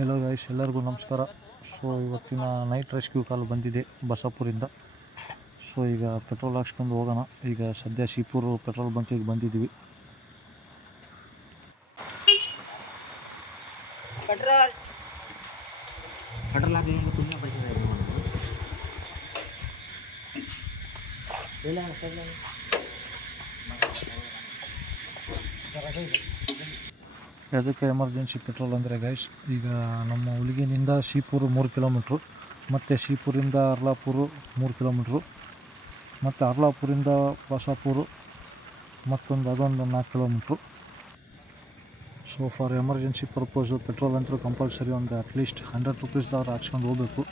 Hello guys, ಎಲ್ಲರಿಗೂ ನಮಸ್ಕಾರ. So ಇವತ್ತಿನ ನೈಟ್ ರೆಸ್ಕ್ಯೂ ಕಾಲ್ ಬಂದಿದೆ ಬಸಾಪುರಿಂದ. ಸೊ ಈಗ ಪೆಟ್ರೋಲ್ ಹಾಕ್ಸ್ಕೊಂಡು ಹೋಗೋಣ. ಈಗ ಸದ್ಯ ಶಿಪೂರು ಪೆಟ್ರೋಲ್ ಬಂಕಿಗೆ ಬಂದಿದ್ದೀವಿ. ಪೆಟ್ರೋಲ್ ಹಾಕಿ ಸುಮ್ಮನೆ ಬೈಸಿದ್ದಾರೆ. ಅದಕ್ಕೆ ಎಮರ್ಜೆನ್ಸಿ ಪೆಟ್ರೋಲ್ ಅಂದರೆ ಗೈಸ್, ಈಗ ನಮ್ಮ ಹುಲಿಗಿನಿಂದ ಶಿಪೂರು 3 ಕಿಲೋಮೀಟ್ರು, ಮತ್ತು ಶಿಪೂರಿಂದ ಅರ್ಲಾಪುರು 3 ಕಿಲೋಮೀಟ್ರು, ಮತ್ತು ಅರ್ಲಾಪುರಿಂದ ಬಸಾಪುರು ಅದೊಂದು 4 kilometre. So for emergency purpose petrol ಅಂತೂ ಕಂಪಲ್ಸರಿ ಒಂದು ಅಟ್ಲೀಸ್ಟ್ 100 ರುಪೀಸ್ದಾದ್ರು ಹಾಕ್ಸ್ಕೊಂಡು ಹೋಗಬೇಕು.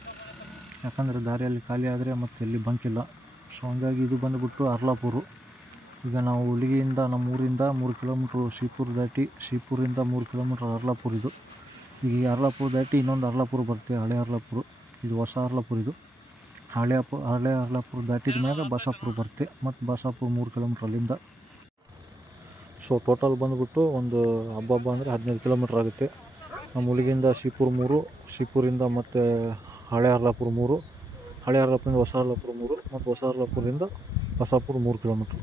ಯಾಕಂದರೆ ದಾರಿಯಲ್ಲಿ ಖಾಲಿ ಆದರೆ ಮತ್ತೆ ಎಲ್ಲಿ ಬಂಕಿಲ್ಲ. ಸೊ ಹಂಗಾಗಿ ಇದು ಬಂದುಬಿಟ್ಟು ಅರ್ಲಾಪುರು. ಈಗ ನಾವು ಹುಲಿಗಿಯಿಂದ ನಮ್ಮ ಊರಿಂದ 3 ಕಿಲೋಮೀಟ್ರು ಶಿಪೂರು ದಾಟಿ, ಶಿಪೂರಿಂದ 3 ಕಿಲೋಮೀಟ್ರ್ ಅರ್ಲಾಪುರ. ಇದು ಈಗ ಈ ಅರ್ಲಾಪುರ ದಾಟಿ ಇನ್ನೊಂದು ಅರ್ಲಾಪುರ ಬರುತ್ತೆ, ಹಳೆ ಅರ್ಲಾಪುರ. ಇದು ಹೊಸ ಅರ್ಲಾಪುರ. ಇದು ಹಳೆ ಅರ್ಲಾಪುರ ದಾಟಿದ ಮೇಲೆ ಬಸಾಪುರ ಬರುತ್ತೆ, ಮತ್ತು ಬಸಾಪುರ 3 ಕಿಲೋಮೀಟ್ರ್ ಅಲ್ಲಿಂದ. ಸೊ ಟೋಟಲ್ ಬಂದುಬಿಟ್ಟು ಒಂದು ಹಬ್ಬ ಅಂದರೆ 15 ಕಿಲೋಮೀಟ್ರ್ ಆಗುತ್ತೆ. ನಮ್ಮ ಹುಲಿಗಿಂದ ಶಿಪೂರು 3, ಶಿಪೂರಿಂದ ಮತ್ತು ಹಳೆ ಅರ್ಲಾಪುರ 3, ಹಳೆ ಅರ್ಲಾಪುರಿಂದ ಹೊಸ ಅರ್ಲಾಪುರ 3, ಮತ್ತು ಹೊಸ ಅರ್ಲಾಪುರದಿಂದ ಬಸಾಪುರ 3 ಕಿಲೋಮೀಟ್ರ್.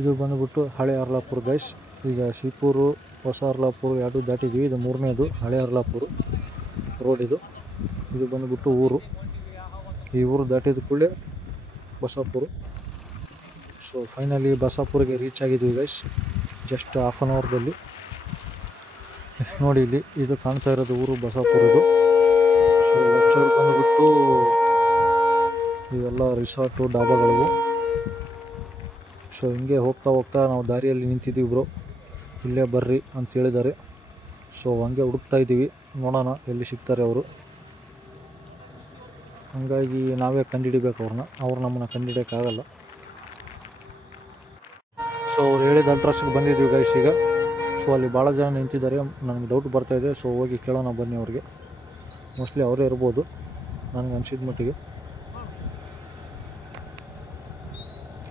ಇದು ಬಂದುಬಿಟ್ಟು ಹಳೆ ಅರ್ಲಾಪುರ ಗೈಸ್. ಈಗ ಶಿಪೂರು ಹೊಸ ಅರ್ಲಾಪುರ ಎರಡು ದಾಟಿದ್ವಿ. ಇದು 3ನೇದು ಹಳೆ ಅರ್ಲಾಪುರ ರೋಡ್. ಇದು ಬಂದುಬಿಟ್ಟು ಊರು. ಈ ಊರು ದಾಟಿದ ಕೂಡಲೇ ಬಸಾಪುರ. ಸೊ ಫೈನಲಿ ಬಸಾಪುರಿಗೆ ರೀಚ್ ಆಗಿದ್ವಿ ಗೈಸ್, ಜಸ್ಟ್ ಹಾಫ್ ಆನ್ ಅವರ್ದಲ್ಲಿ. ನೋಡಿ ಇಲ್ಲಿ ಇದು ಕಾಣ್ತಾ ಇರೋದು ಊರು ಬಸಾಪುರದು. ಸೊ ಲೆಫ್ಟ್ ಸೈಡ್ ಬಂದುಬಿಟ್ಟು ಇವೆಲ್ಲ ರಿಸಾರ್ಟು, ಡಾಬಾಗಳಿವು. ಸೊ ಹಿಂಗೆ ಹೋಗ್ತಾ ನಾವು ದಾರಿಯಲ್ಲಿ ನಿಂತಿದ್ದೀವಿ. ಬ್ರೋ ಇಲ್ಲೇ ಬರ್ರಿ ಅಂತ ಹೇಳಿದ್ದಾರೆ. ಸೊ ಹಂಗೆ ಹುಡುಕ್ತಾ ಇದ್ದೀವಿ, ನೋಡೋಣ ಎಲ್ಲಿ ಸಿಗ್ತಾರೆ ಅವರು. ಹಂಗಾಗಿ ನಾವೇ ಕಂಡುಹಿಡಿಬೇಕು ಅವ್ರು ನಮ್ಮನ್ನು ಕಂಡುಹಿಡಿಯೋಕ್ಕಾಗಲ್ಲ. ಸೊ ಅವ್ರು ಹೇಳಿದ ಅಡ್ರೆಸ್ಗೆ ಬಂದಿದ್ದೀವಿ ಗೈಸ್ ಈಗ. ಸೊ ಅಲ್ಲಿ ಭಾಳ ಜನ ನಿಂತಿದ್ದಾರೆ, ನನಗೆ ಡೌಟ್ ಬರ್ತಾಯಿದೆ. ಸೊ ಹೋಗಿ ಕೇಳೋಣ ಬನ್ನಿ ಅವ್ರಿಗೆ. ಮೋಸ್ಟ್ಲಿ ಅವರೇ ಇರ್ಬೋದು ನನಗೆ ಅನಿಸಿದ ಮಟ್ಟಿಗೆ.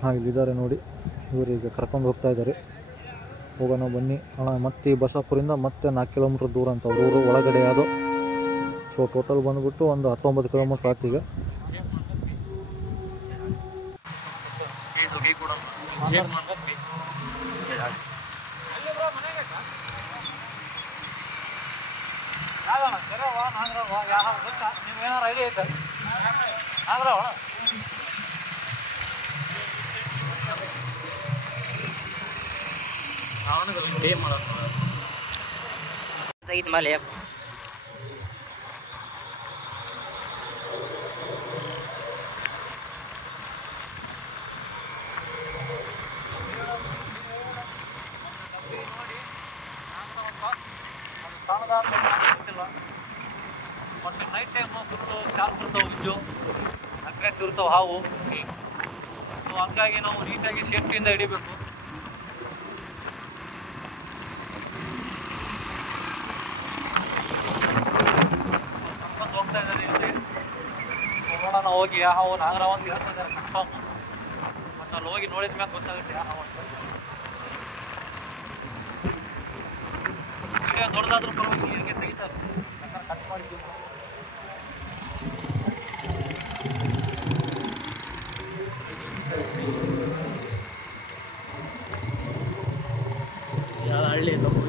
ಹಾಂ, ಇಲ್ಲಿದ್ದಾರೆ ನೋಡಿ. ಇವರೀಗ ಕರ್ಕೊಂಡು ಹೋಗ್ತಾ ಇದ್ದಾರೆ. ಹೋಗೋಣ ಬನ್ನಿ ಅಣ್ಣ. ಮತ್ತೆ ಈ ಬಸಾಪುರಿಂದ ಮತ್ತೆ 4 ಕಿಲೋಮೀಟ್ರ್ ದೂರ ಅಂತ ಅವ್ರ ಊರು ಒಳಗಡೆ ಅದು. ಸೊ ಟೋಟಲ್ ಬಂದುಬಿಟ್ಟು ಒಂದು 19 ಕಿಲೋಮೀಟ್ರ್ ಆಯ್ತು ಈಗ. ಮೇಲೆ ಮತ್ತು ನೈಟ್ ಟೈಮು ಫುಲ್ಲು ಶಾರ್ಪ್ ಇರ್ತಾವೆ, ವಿಜ್ಜು ಅಗ್ರೆಸಿವ್ ಇರ್ತಾವೆ ಹಾವು. ಸೊ ಹಂಗಾಗಿ ನಾವು ನೀಟಾಗಿ ಸೇಫ್ಟಿಯಿಂದ ಹಿಡಿಬೇಕು. ಕರ್ಕೊಂಡು ಹೋಗ್ತಾ ಇದ್ದಾರೆ ಇಲ್ಲಿ. ನೋಡೋಣ ಹೋಗಿ ಯಾವ ಹಾವು ನಾಗರಾವ ಅಂತ ಹೇಳ್ತಾ ಇದ್ದಾರೆ ಕನ್ಫರ್ಮ್. ಮತ್ತು ಅಲ್ಲಿ ಹೋಗಿ ನೋಡಿದ ಮ್ಯಾಗ ಗೊತ್ತಾಗುತ್ತೆ ಯಾವ ಹಾವು ಅಂತ. ವಿಡಿಯೋ ದೊಡ್ಡದಾದ್ರೂ ಪರವಾಗಿ ಹೀಗೆ ತೆಗಿತಾರೆ, ಕಟ್ ಮಾಡಿದ್ದೀವಿ. ಯಾವ ಹಳ್ಳಿ ತಪ್ಪು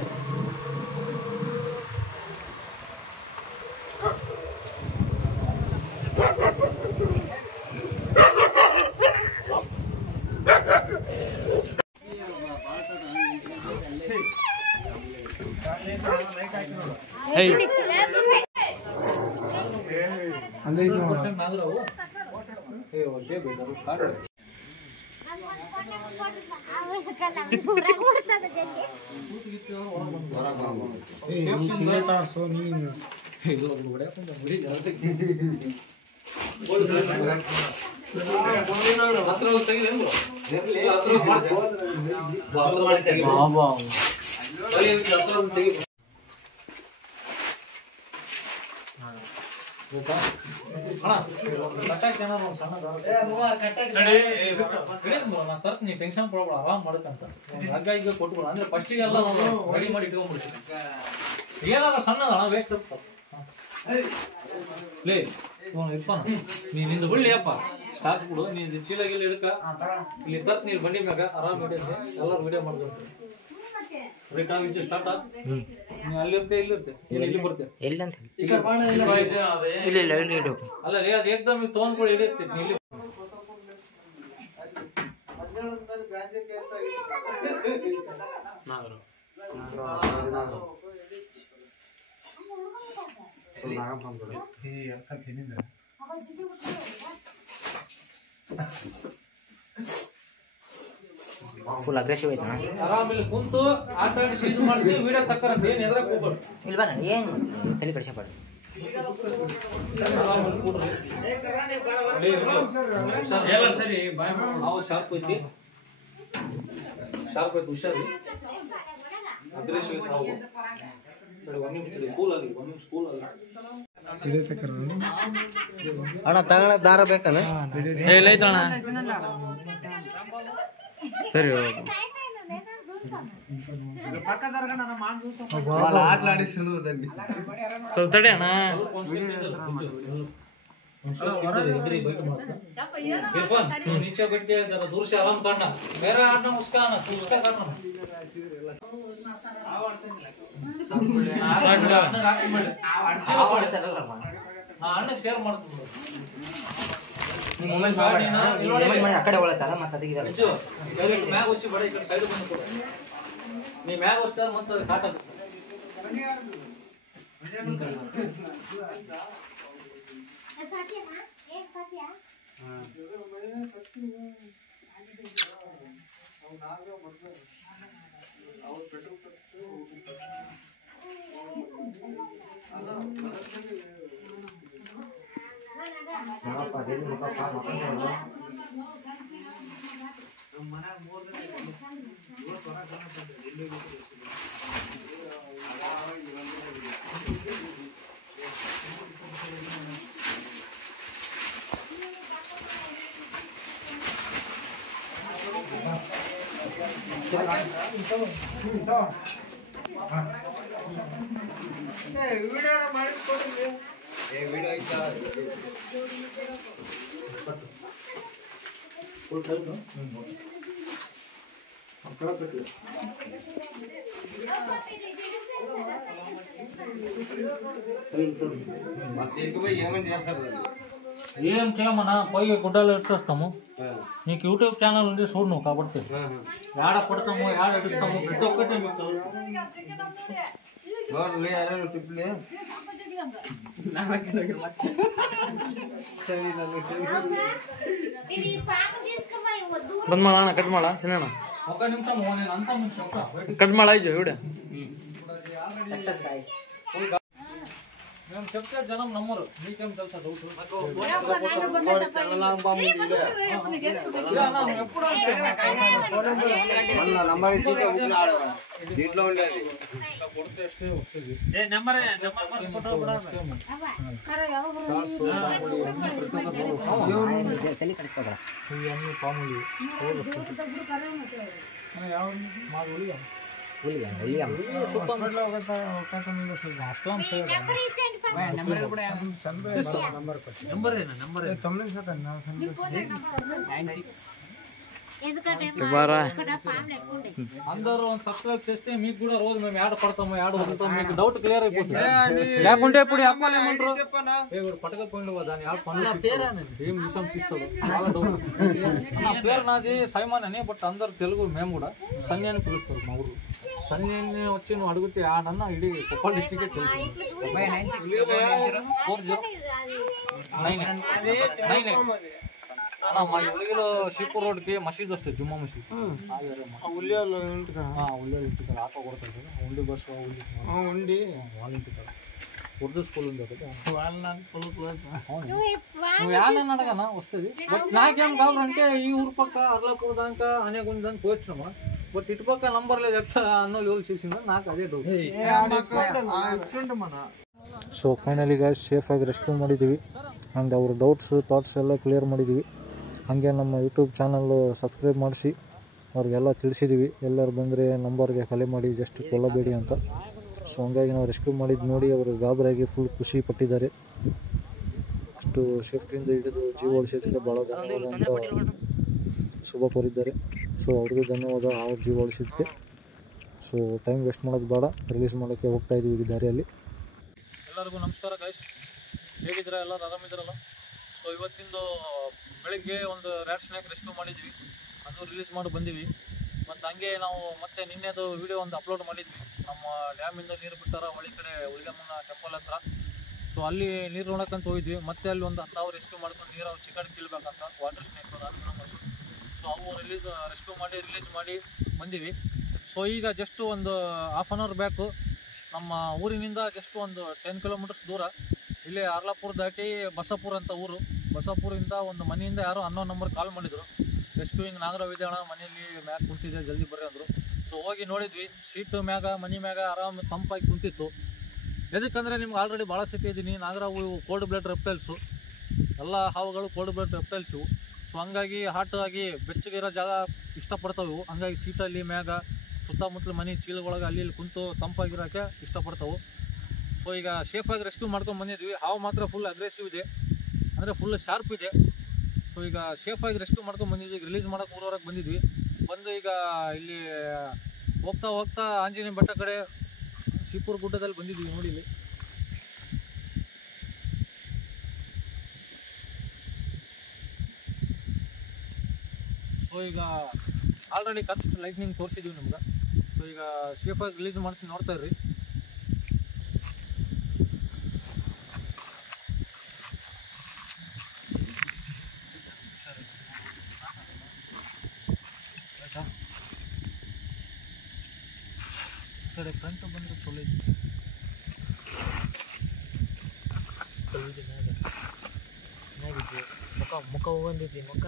ತರ್ತೀನಿ, ಟೆನ್ಷನ್ ಕೊಡ್ಬೇಡ, ಆರಾಮ್ ಮಾಡಕ್ಕಂತ ಹಗ್ಗ ಈಗ ಕೊಟ್ಬಿಡ. ಅಂದ್ರೆ ಫಸ್ಟಿಗೆಲ್ಲ ರೆಡಿ ಮಾಡಿ ಇಟ್ಕೊಂಡ್ಬಿಡ್ತೀನಿ. ಏನಾರ ಸಣ್ಣದ ವೇಸ್ಟ್ ಇರ್ತದೆ. ಲೇ ಇರ್ಫಾನ್ ನೀನಿಂದ ಬಿಡ್ಲಿ ಅಪ್ಪ ಸ್ಟಾರ್ಟ್ ಬಿಡು ನೀನು ಚೀಲ ಗಿಲ್ಲ ಹಿಡ್ಕ ಇಲ್ಲಿ ತತ್ ನೀನು ಬಂಡಿ ಮ್ಯಾಗ ಆರಾಮ್ ಹಿಡಿದ್ರೆ ಎಲ್ಲರೂ ವಿಡಿಯೋ ಮಾಡ್ಬೇಕು ಸ್ಟಾರ್ಟ್ ನೀವು ಅಲ್ಲಿರ್ತೆ ಇಲ್ಲಿರ್ತೆ ಇಲ್ಲಿ ಬರ್ತೆ ಅಲ್ಲ ರೀ ಅದು ಏಕ್ದಮ್ ನೀವು ತೊಗೊಂಡ್ಕೊಳ್ಳಿ ಹಿಡಿಸ್ತೈತಿ ಇಲ್ಲಿ ಫುಲ್ ಅಗ್ರೆಸಿವ್ ಐತೆ ಆರಾಮ್ ಇಲ್ಲಿ ಕುಂತು ಆಟ ಆಡಿ ಸೀನ್ ಮಾಡ್ತೀವಿ ವಿಡಿಯೋ ತಕ್ಕರಂತ ಏನು ಎದ್ರಾಗ ಹೋಗ್ಬಾರ್ದು ಇಲ್ಲ ಬಾ ಏನು ತಲೆ ಕಡಿಸಬೇಡ ಸರಿ ನಾವು ಶಾರ್ಪ್ ಐತಿ ಹುಷಾರಿ ಅಗ್ರೆಸಿವ್ ಐತಿ ನಾವು ಸರಿ ಒಂದು ನಿಮಿಷ ಸ್ಕೂಲಲ್ಲಿ ಅಣ್ಣ ತಗೋಣ ದಾರ ಬೇಕಣ್ಣ ಐತಣ್ಣ ಸರಿ ಸ್ವಲ್ಪ ತಡೆ ಅಣ್ಣ इरफान तू नीचे बैठ के जरा दूर से आराम करना मेरा आना उसका आना तू उसका करना ಅಣ್ಣಗೆ ಶೇರ್ ಮಾಡ್ತೀನಿ ಆ ಕಡೆ ಒಳತಲ್ಲ ಮತ್ತೆ ಅದಕ್ಕೆ ಮ್ಯಾಗ ಹೊಸಿ ಬಡ ಈ ಕಡೆ ಸೈಡ್ ಬಂದು ಕೊಡು ನೀ ಮ್ಯಾಗ ಹೊಸ್ತಾರ ಮತ್ತೆ ಅದು ಕಾಟ ఏం చేయమన్నా పోయి గుడ్డలు ఎట్టేస్తాము నీకు యూట్యూబ్ ఛానల్ ఉంది చూడు నువ్వు కాబట్టి ఏడ పడతాము ఏడ ఎడుస్తాము ప్రతి ఒక్కటి మీకు ಬಂದ್ ಮಾಡ ಕಟ್ ಮಾಡ ಸಿನಣ್ಣ ఒక నిమిషం నేను అంతా మీకు చెప్తా ಕಟ್ ಮಾಡ ಇಜು ವಿಡಿಯೋ మేము చెప్తే జనం నమ్మరు మీకేం తెలుసా డౌట్ దీంట్లో ఉండేది అందరూ సబ్స్క్రైబ్ చేస్తే మీకు కూడా రోజు మేము యాడ్ పడతాము యాడ్ వదులుతాం మీకు డౌట్ క్లియర్ అయిపోతుంది లేకుంటే ఇప్పుడు అమ్మాయిలు ఏమంటారు పట్టకపోయిండు దాని యాడ్ పనులు ఏం విషయం తీసుకోదు చాలా డౌట్ నా పేరు నాది సైమాన్ అని బట్ అందరు తెలుగు మేము కూడా సన్నీ అని పిలుస్తారు మా ఊరు సన్నీ వచ్చి నువ్వు అడిగితే ఆడన్నా ఇడీ కొప్పల్ డిస్ట్రిక్టే తెలుసు 4098 మా ఉల్లిలో షిప్ రోడ్ కి మసీద్ వస్తుంది జుమ్మా మసీద్ ఉల్లిలో ఇంటికి ఆటో కొడతాడు ఉండి బస్ ఉండి వాళ్ళ ఇంటికి ఉర్దూ స్కూల్ ఉంది ఒకటి నువ్వు యానని అడగనా వస్తుంది బట్ నాకేం కావాలంటే ఈ ఊరు పక్క అర్లాపూర్ దాకా అనే కొంచెం దానికి పోయినామా బట్ ఇటు పక్క నంబర్ లేదు ఎట్లా అన్నోళ్ళు ఎవరు చేసిందో నాకు అదే డౌట్ ಸೊ ಫೈನಲಿ ಗಾಯ್ಸ್ ಸೇಫಾಗಿ ರೆಸ್ಕ್ಯೂ ಮಾಡಿದ್ದೀವಿ ಆ್ಯಂಡ್ ಅವ್ರ ಡೌಟ್ಸು ಥಾಟ್ಸ್ ಎಲ್ಲ ಕ್ಲಿಯರ್ ಮಾಡಿದ್ದೀವಿ ಹಾಗೆ ನಮ್ಮ ಯೂಟ್ಯೂಬ್ ಚಾನಲ್ಲು ಸಬ್ಸ್ಕ್ರೈಬ್ ಮಾಡಿಸಿ ಅವ್ರಿಗೆಲ್ಲ ತಿಳಿಸಿದ್ದೀವಿ ಎಲ್ಲರೂ ಬಂದರೆ ನಂಬರ್ಗೆ ಕಲೆ ಮಾಡಿ ಜಸ್ಟ್ ಕೊಲ್ಲಬೇಡಿ ಅಂತ ಸೊ ಹಂಗಾಗಿ ನಾವು ರೆಸ್ಕ್ಯೂ ಮಾಡಿದ್ದು ನೋಡಿ ಅವರು ಗಾಬರಿಯಾಗಿ ಫುಲ್ ಖುಷಿ ಪಟ್ಟಿದ್ದಾರೆ. ಅಷ್ಟು ಸೇಫ್ಟಿಯಿಂದ ಹಿಡಿದು ಜೀವ ಉಳಿಸಿದ್ದಕ್ಕೆ ಭಾಳ ಧನ್ಯವಾದ ಅಂತ ಶುಭ ಕೋರಿದ್ದಾರೆ. ಸೊ ಅವ್ರಿಗೂ ಧನ್ಯವಾದ ಅವ್ರ ಜೀವ ಉಳಿಸಿದ್ದಕ್ಕೆ. ಸೊ ಟೈಮ್ ವೇಸ್ಟ್ ಮಾಡೋದು ಬೇಡ, ರಿಲೀಸ್ ಮಾಡೋಕ್ಕೆ ಹೋಗ್ತಾ ಇದ್ದೀವಿ ಈ ದಾರಿಯಲ್ಲಿ. ಎಲ್ಲರಿಗೂ ನಮಸ್ಕಾರ ಗೈಸ್, ಹೇಗಿದ್ದೀರಾ? ಎಲ್ಲರೂ ಆರಾಮಿದ್ದೀರಲ್ಲ? ಸೊ ಇವತ್ತಿಂದು ಬೆಳಗ್ಗೆ ಒಂದು ರ್ಯಾಟ್ ಸ್ನೇಕ್ ರೆಸ್ಕ್ಯೂ ಮಾಡಿದ್ವಿ, ಅದು ರಿಲೀಸ್ ಮಾಡಿ ಬಂದೀವಿ. ಮತ್ತು ಹಂಗೆ ನಾವು ಮತ್ತೆ ನಿನ್ನೆದು ವಿಡಿಯೋ ಒಂದು ಅಪ್ಲೋಡ್ ಮಾಡಿದ್ವಿ. ನಮ್ಮ ಡ್ಯಾಮಿಂದ ನೀರು ಬಿಟ್ಟಾರ ಹೊಳಿ ಕಡೆ ಹುಲಿಗೆಮ್ಮನ ಟೆಂಪಲ್ ಹತ್ರ. ಸೊ ಅಲ್ಲಿ ನೀರು ನೋಡೋಕ್ಕಂತ ಹೋಗಿದ್ವಿ. ಮತ್ತೆ ಅಲ್ಲಿ ಒಂದು 10 ಅವರ್ ರೆಸ್ಕ್ಯೂ ಮಾಡ್ಕೊಂಡು ನೀರು ಅವು ಚಿಕನ್ ಕೀಳ್ಬೇಕಂತ ವಾಟರ್ ಸ್ನೇಕ್ ಅನಿಮಲ್ಸು. ಸೊ ಅವು ರೆಸ್ಕ್ಯೂ ಮಾಡಿ ರಿಲೀಸ್ ಮಾಡಿ ಬಂದೀವಿ. ಸೊ ಈಗ ಜಸ್ಟ್ ಒಂದು ಹಾಫ್ ಆನ್ ಅವರ್ ಬ್ಯಾಕು ನಮ್ಮ ಊರಿನಿಂದ ಜಸ್ಟ್ ಒಂದು 10 ಕಿಲೋಮೀಟರ್ಸ್ ದೂರ ಇಲ್ಲಿ ಆರ್ಲಾಪುರ ದಾಟಿ ಬಸಾಪುರ ಅಂತ ಊರು. ಬಸಾಪುರಿಂದ ಒಂದು ಮನೆಯಿಂದ ಯಾರೋ 11 ನಂಬರ್ ಕಾಲ್ ಮಾಡಿದರು, ರೆಸ್ಕ್ಯೂಯಿಂಗ್ ನಾಗರಾವ್ ಇದೆ ಅಣ್ಣ, ಮನೆಯಲ್ಲಿ ಮ್ಯಾಗ ಕುಂತಿದೆ, ಜಲ್ದಿ ಬರ್ರಿ ಅಂದರು. ಸೊ ಹೋಗಿ ನೋಡಿದ್ವಿ, ಸೀಟು ಮ್ಯಾಗ ಮನೆ ಮ್ಯಾಗ ಆರಾಮ್ ತಂಪಾಗಿ ಕುಂತಿತ್ತು. ಎದಕ್ಕಂದರೆ ನಿಮ್ಗೆ ಆಲ್ರೆಡಿ ಭಾಳ ಸತಿ ಇದ್ದೀನಿ, ನಾಗರಾವು ಕೋಲ್ಡ್ ಬ್ಲಡ್ ರೆಪ್ಟೈಲ್ಸು, ಎಲ್ಲ ಹಾವುಗಳು ಕೋಲ್ಡ್ ಬ್ಲಡ್ ರೆಪ್ಟೈಲ್ಸು. ಸೊ ಹಂಗಾಗಿ ಹಾಟ್ ಆಗಿ ಬೆಚ್ಚಗಿರೋ ಜಾಗ ಇಷ್ಟಪಡ್ತಾವೆ ಇವು. ಹಂಗಾಗಿ ಸೀಟಲ್ಲಿ ಮ್ಯಾಗ ಸುತ್ತಮುತ್ತಲು ಮನೆ ಚೀಲಗಳೊಳಗೆ ಅಲ್ಲಿ ಇಲ್ಲಿ ಕುಂತು ತಂಪಾಗಿರೋಕ್ಕೆ ಇಷ್ಟಪಡ್ತಾವೆ. ಸೊ ಈಗ ಸೇಫಾಗಿ ರೆಸ್ಕ್ಯೂ ಮಾಡ್ಕೊಂಡು ಬಂದಿದ್ವಿ. ಹಾವು ಮಾತ್ರ ಫುಲ್ ಅಗ್ರೆಸಿವ್ ಇದೆ, ಅಂದರೆ ಫುಲ್ ಶಾರ್ಪ್ ಇದೆ. ಸೊ ಈಗ ಸೇಫಾಗಿ ರೆಸ್ಕ್ಯೂ ಮಾಡ್ಕೊಂಡು ಬಂದಿದ್ವಿ. ಈಗ ರಿಲೀಸ್ ಮಾಡೋಕೆ ಊರವರೆಗೆ ಬಂದಿದ್ವಿ. ಬಂದು ಈಗ ಇಲ್ಲಿ ಹೋಗ್ತಾ ಹೋಗ್ತಾ ಆಂಜನೇಯ ಬೆಟ್ಟ ಕಡೆ ಶಿಪೂರ್ ಗುಡ್ಡದಲ್ಲಿ ಬಂದಿದ್ವಿ. ನೋಡಿ ಇಲ್ಲಿ ಸೊ ಈಗ ಆಲ್ರೆಡಿ ಕಸ್ಟ್ ಲೈಟ್ನಿಂಗ್ ತೋರಿಸಿದ್ವಿ ನಮ್ಗೆ. ಸೊ ಈಗ ಸೇಫಾಗಿ ರಿಲೀಸ್ ಮಾಡ್ತೀನಿ, ನೋಡ್ತಾ ಇರ್ರಿ. ಈ ಕಡೆ ಫ್ರಂಟ್ ಬಂದರೆ ಚಲೋ ಇದೆ. ಮುಖ ಹೋಗಂದೈತಿ, ಮುಖ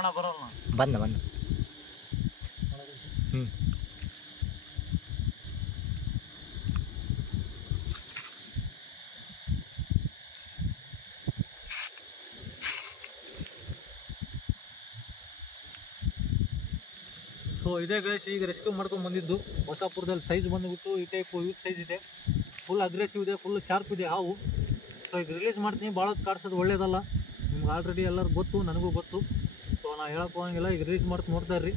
ಹಣ ಬರೋಲ್ಲ. ಬಂದ ಸೊ ಇದೇ ಗೈಸ್, ಈಗ ರೆಸ್ಕ್ಯೂ ಮಾಡ್ಕೊಂಡು ಬಂದಿದ್ದು ಬಸಾಪುರದಲ್ಲಿ. ಸೈಜ್ ಬಂದುಬಿಟ್ಟು ಈ ಟೈಪ್ ಯೂತ್ ಸೈಜ್ ಇದೆ, ಫುಲ್ ಅಗ್ರೆಸಿವ್ ಇದೆ, ಫುಲ್ ಶಾರ್ಪ್ ಇದೆ ಹಾವು. ಸೊ ಈಗ ರಿಲೀಸ್ ಮಾಡ್ತೀನಿ, ಭಾಳ ಕಾಡ್ಸೋದು ಒಳ್ಳೇದಲ್ಲ, ನಿಮ್ಗೆ ಆಲ್ರೆಡಿ ಎಲ್ಲರಿಗೂ ಗೊತ್ತು, ನನಗೂ ಗೊತ್ತು. ಸೊ ನಾ ಹೇಳಕ್ಕೆ ಹೋಗಂಗಿಲ್ಲ, ಈಗ ರಿಲೀಸ್ ಮಾಡ್ತೀನಿ, ನೋಡ್ತಾ ಇರ್ರಿ.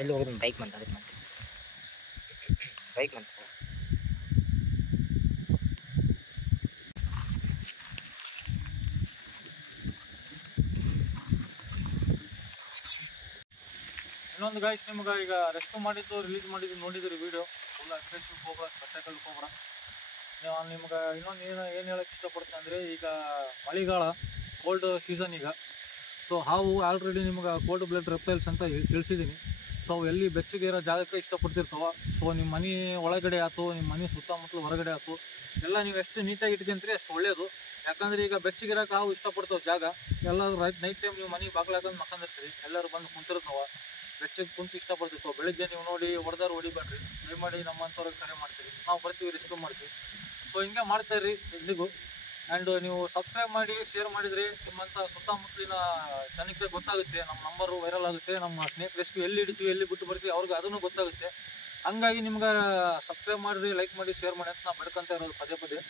ಎಲ್ಲಿ ಹೋಗೋದು? ಬೈಕ್ ಬಂತ, ಅದಕ್ಕೆ ಮತ್ತೆ ಬೈಕ್ ಬಂತ. ಇನ್ನೊಂದು ಗೈಸ್, ನಿಮ್ಗೆ ಈಗ ರೆಸ್ಕ್ಯೂ ಮಾಡಿದ್ದು ರಿಲೀಸ್ ಮಾಡಿದ್ದು ನೋಡಿದ್ರಿ video, full aggressive cobra, special cobra. ನಿಮ್ಗೆ ಇನ್ನೊಂದು ಏನು ಹೇಳೋಕ್ಕೆ ಇಷ್ಟಪಡ್ತೀನಿ ಅಂದರೆ, ಈಗ ಮಳೆಗಾಲ, ಕೋಲ್ಡ್ ಸೀಸನ್ ಈಗ. ಸೊ ಹಾವು ಆಲ್ರೆಡಿ ನಿಮ್ಗೆ ಕೋಲ್ಡ್ ಬ್ಲಡ್ ರೆಪ್ಟೈಲ್ಸ್ ಅಂತ ತಿಳಿಸಿದ್ದೀನಿ. ಸೊ ಅವು ಎಲ್ಲಿ ಬೆಚ್ಚಗಿರೋ ಜಾಗಕ್ಕೆ ಇಷ್ಟಪಡ್ತಿರ್ತಾವೆ. ಸೊ ನಿಮ್ಮ ಮನೆ ಒಳಗಡೆ ಆಯ್ತು, ನಿಮ್ಮ ಮನೆ ಸುತ್ತಮುತ್ತಲು ಹೊರಗಡೆ ಆಯ್ತು, ಎಲ್ಲ ನೀವು ಎಷ್ಟು ನೀಟಾಗಿ ಇಟ್ಕೊಂತೀರಿ ಅಷ್ಟು ಒಳ್ಳೆಯದು. ಯಾಕಂದರೆ ಈಗ ಬೆಚ್ಚಗಿರೋಕೆ ಹಾವು ಇಷ್ಟಪಡ್ತಾವೆ ಜಾಗ. ಎಲ್ಲರೂ ನೈಟ್ ಟೈಮ್ ನೀವು ಮನೆಗೆ ಬಾಗಿಲು ಹಾಕೊಂಡು ಮಕ್ಕಂದಿರ್ತೀರಿ, ಎಲ್ಲರೂ ಬಂದು ಕುಂತಿರ್ತಾವೆ, ಬೆಚ್ಚಗೆ ಕುಂತು ಇಷ್ಟಪಡ್ತಿರ್ತಾವೆ. ಬೆಳಿಗ್ಗೆ ನೀವು ನೋಡಿ ಹೊಡಿಬೇಡ್ರಿ, ದಯಮಾಡಿ ನಮ್ಮಂಥವ್ರಿಗೆ ಕರೆ ಮಾಡ್ತೀರಿ, ನಾವು ಬರ್ತೀವಿ, ರೆಸ್ಕ್ಯೂ ಮಾಡ್ತೀವಿ. ಸೊ ಹಿಂಗೆ ಮಾಡ್ತಾಯಿರ್ರಿ ಎಲ್ಲಿಗೂ. ಆ್ಯಂಡ್ ನೀವು ಸಬ್ಸ್ಕ್ರೈಬ್ ಮಾಡಿ ಶೇರ್ ಮಾಡಿದರೆ ನಿಮ್ಮಂಥ ಸುತ್ತಮುತ್ತಲಿನ ಜನಕ್ಕೆ ಗೊತ್ತಾಗುತ್ತೆ, ನಮ್ಮ ನಂಬರು ವೈರಲ್ ಆಗುತ್ತೆ, ನಮ್ಮ ಸ್ನೇಕ್ ರೆಸ್ಕ್ಯೂ ಎಲ್ಲಿ ಹಿಡಿತೀವಿ, ಎಲ್ಲಿ ಬಿಟ್ಟು ಬರ್ತೀವಿ ಅವ್ರಿಗೆ ಅದನ್ನು ಗೊತ್ತಾಗುತ್ತೆ. ಹಂಗಾಗಿ ನಿಮ್ಗೆ ಸಬ್ಸ್ಕ್ರೈಬ್ ಮಾಡಿರಿ, ಲೈಕ್ ಮಾಡಿ, ಶೇರ್ ಮಾಡಿ ಅಂತ ನಾವು ಬೆಳ್ಕೊತ ಇರೋದು ಪದೇ.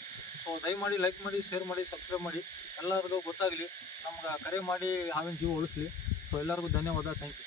ಸೊ ದಯಮಾಡಿ ಲೈಕ್ ಮಾಡಿ, ಶೇರ್ ಮಾಡಿ, ಸಬ್ಸ್ಕ್ರೈಬ್ ಮಾಡಿ, ಎಲ್ಲರಿಗೂ ಗೊತ್ತಾಗಲಿ, ನಮ್ಗೆ ಕರೆ ಮಾಡಿ ಹಾವಿನ ಜೀವ ಉಳಿಸ್ಲಿ. ಸೊ ಎಲ್ಲರಿಗೂ ಧನ್ಯವಾದ, ಥ್ಯಾಂಕ್ ಯು.